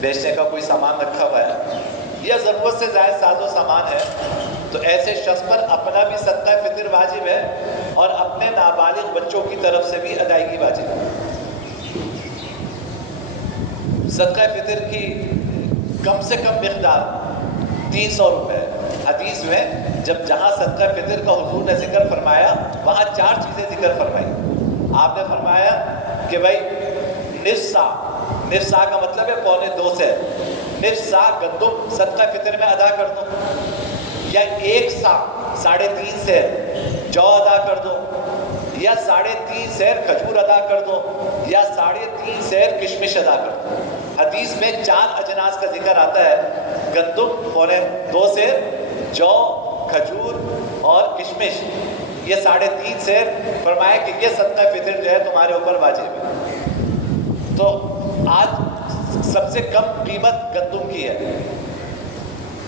بیچنے کا کوئی سامان رکھا ہوا ہے یا ضرورت سے زائد ساز و سامان ہے، تو ایسے شخص پر اپنا بھی صدقہ فطر واجب ہے اور اپنے نابالغ بچوں کی طرف سے بھی ادائیگی واجب ہے۔ صدقہ فطر کی کم سے کم مقدار 300 روپے ہے۔ حدیث میں جہاں صدقہ فطر کا حضور نے ذکر فرمایا وہاں 4 چیزیں ذکر فرمائی۔ آپ نے فرمایا کہ بھائی نصف سا کا مطلب ہے 2.25 سیر، نصف سا گندم صدقہ فطر میں ادا کر دو، یا 1 سا 3.5 سیر جو ادا کر دو، یا 3.5 سیر کھجور ادا کر دو، یا 3.5 سیر کشمش ادا کر دو۔ حدیث میں 4 اجناس کا ذکر آتا ہے، گندم 2.25 سیر، جو، کھجور اور کشمش، یہ 3.5 سیر، فرمایا کہ یہ صدقہ فطر جو ہے تمہارے اوپر واجب ہے۔ تو آج سب سے کم قیمت گندم کی ہے،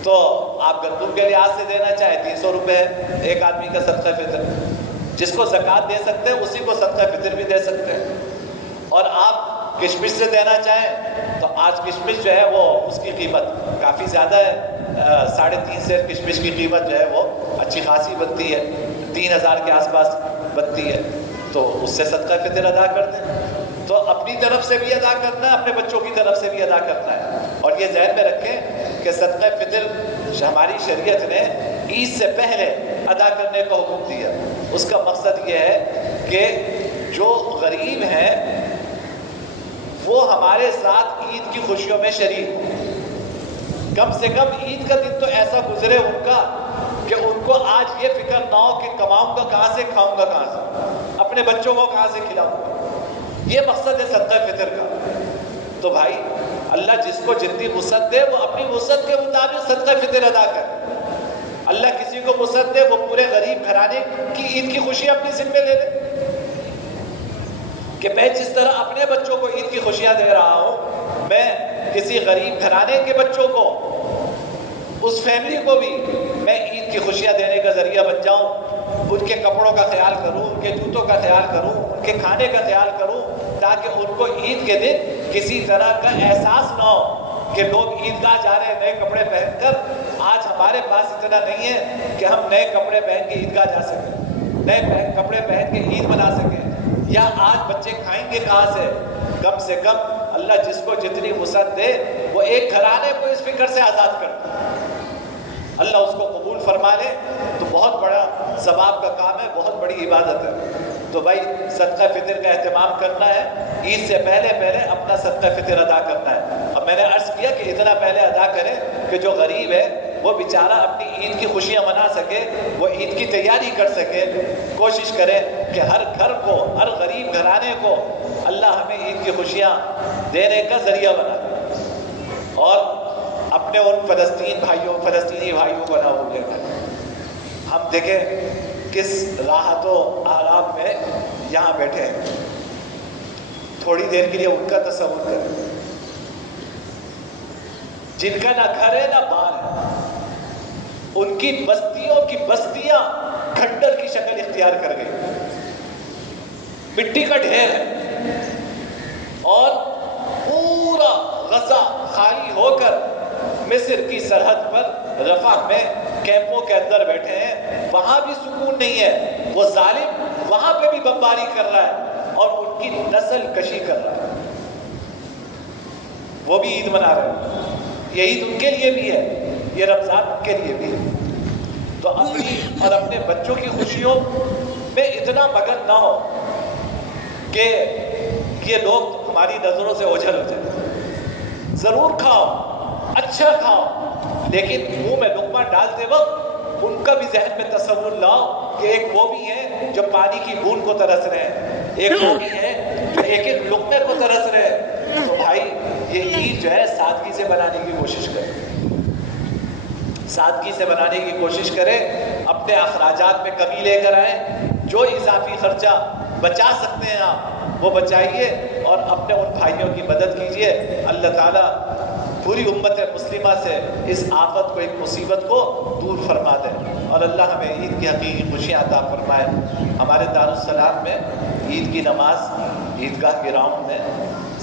تو آپ گندم کے لحاظ سے دینا چاہیں 300 روپے ہے ایک آدمی کا صدقہ فطر، جس کو زکوٰۃ دے سکتے ہیں اسی کو صدقہ فطر بھی دے سکتے ہیں۔ اور آپ کشمش سے دینا چاہیں تو آج کشمش جو ہے وہ اس کی قیمت کافی زیادہ ہے، 3.5 سیر کشمش کی قیمت جو ہے وہ اچھی خاصی بنتی ہے، 3000 کے آس پاس بنتی ہے، تو اس سے صدقہ فطر ادا کر دیں۔ تو اپنی طرف سے بھی ادا کرنا ہے، اپنے بچوں کی طرف سے بھی ادا کرنا ہے۔ اور یہ ذہن میں رکھیں کہ صدقہ فطر ہماری شریعت نے عید سے پہلے ادا کرنے کا حکم دیا۔ اس کا مقصد یہ ہے کہ جو غریب ہیں وہ ہمارے ساتھ عید کی خوشیوں میں شریک ہوں۔ کم سے کم عید کا دن تو ایسا گزرے ان کا کہ ان کو آج یہ فکر نہ ہو کہ کماؤں گا کہاں سے، کھاؤں گا کہاں سے، اپنے بچوں کو کہاں سے کھلاؤں گا۔ یہ مقصد ہے صدقہ فطر کا۔ تو بھائی اللہ جس کو جتنی وسعت دے وہ اپنی وسعت کے مطابق صدقہ فطر ادا کرے۔ اللہ کسی کو وسعت دے وہ پورے غریب گھرانے کی عید کی خوشی اپنی ذمہ لے لے، کہ میں جس طرح اپنے بچوں کو عید کی خوشیاں دے رہا ہوں، میں کسی غریب گھرانے کے بچوں کو، اس فیملی کو بھی میں عید کی خوشیاں دینے کا ذریعہ بن جاؤں، ان کے کپڑوں کا خیال کروں، ان کے جوتوں کا خیال کروں، ان کے کھانے کا خیال کروں، تاکہ ان کو عید کے دن کسی طرح کا احساس نہ ہو کہ لوگ عیدگاہ جا رہے ہیں نئے کپڑے پہن کر۔ آج ہمارے پاس اتنا نہیں ہے کہ ہم نئے کپڑے پہن کے عیدگاہ جا سکیں، نئے کپڑے پہن کے عید منا سکیں، یا آج بچے کھائیں گے کہاں سے۔ کم سے کم اللہ جس کو جتنی وسعت دے وہ ایک گھرانے کو اس فکر سے آزاد کرتا ہے، اللہ اس کو قبول فرما لے تو بہت بڑا ثواب کا کام ہے، بہت بڑی عبادت ہے۔ تو بھائی صدقہ فطر کا اہتمام کرنا ہے، عید سے پہلے اپنا صدقہ فطر ادا کرنا ہے۔ اب میں نے عرض کیا کہ اتنا پہلے ادا کریں کہ جو غریب ہے وہ بیچارہ اپنی عید کی خوشیاں منا سکے، وہ عید کی تیاری کر سکے۔ کوشش کریں کہ ہر گھر کو، ہر غریب گھرانے کو اللہ ہمیں عید کی خوشیاں دینے کا ذریعہ بنا دے، اور اپنے ان فلسطینی بھائیوں کو نہ بھولیں گے۔ ہم دیکھیں کس راحت و آرام میں یہاں بیٹھے ہیں، تھوڑی دیر کے لیے ان کا تصور کریں، جن کا نہ گھر ہے نہ بار ہے، ان کی بستیوں کی بستیاں کھنڈر کی شکل اختیار کر گئی، مٹی کا ڈھیر ہے، اور پورا غزہ خالی ہو کر مصر کی سرحد پر رفح میں کیمپوں کے اندر بیٹھے ہیں، وہاں بھی سکون نہیں ہے، وہ ظالم وہاں پہ بھی بمباری کر رہا ہے اور ان کی نسل کشی کر رہا ہے، وہ بھی عید منا رہے ہیں۔ یہ عید ان کے لیے بھی ہے، یہ رمضان ان کے لیے بھی ہے۔ تو اپنی اور اپنے بچوں کی خوشیوں میں اتنا مگن نہ ہو کہ یہ لوگ ہماری نظروں سے اوجھل ہو جائیں۔ ضرور کھاؤ، اچھا کھاؤ، لیکن منہ میں لقمہ ڈالتے وقت ان کا بھی ذہن میں تصور لاؤ کہ ایک وہ بھی ہے جو پانی کی بوند کو ترس رہے ہیں، ایک وہ بھی ہے جو ایک ایک لقمے کو ترس رہے ہیں۔ تو بھائی یہ عید جو ہے سادگی سے بنانے کی کوشش کریں، سادگی سے بنانے کی کوشش کریں، اپنے اخراجات میں کمی لے کر آئیں، جو اضافی خرچہ بچا سکتے ہیں آپ وہ بچائیے، اور اپنے ان بھائیوں کی مدد کیجیے۔ اللہ تعالیٰ پوری امت مسلمہ سے اس آفت کو، ایک مصیبت کو دور فرما دے، اور اللہ ہمیں عید کی حقیقی خوشیاں عطا فرمائے۔ ہمارے دارالسلام میں عید کی نماز عیدگاہ گراؤنڈ میں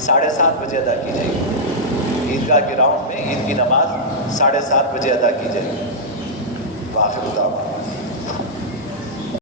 7:30 بجے ادا کی جائے گی۔ عید عیدگاہ گراؤنڈ میں عید کی نماز 7:30 بجے ادا کی جائے گی۔ واخر دعوانا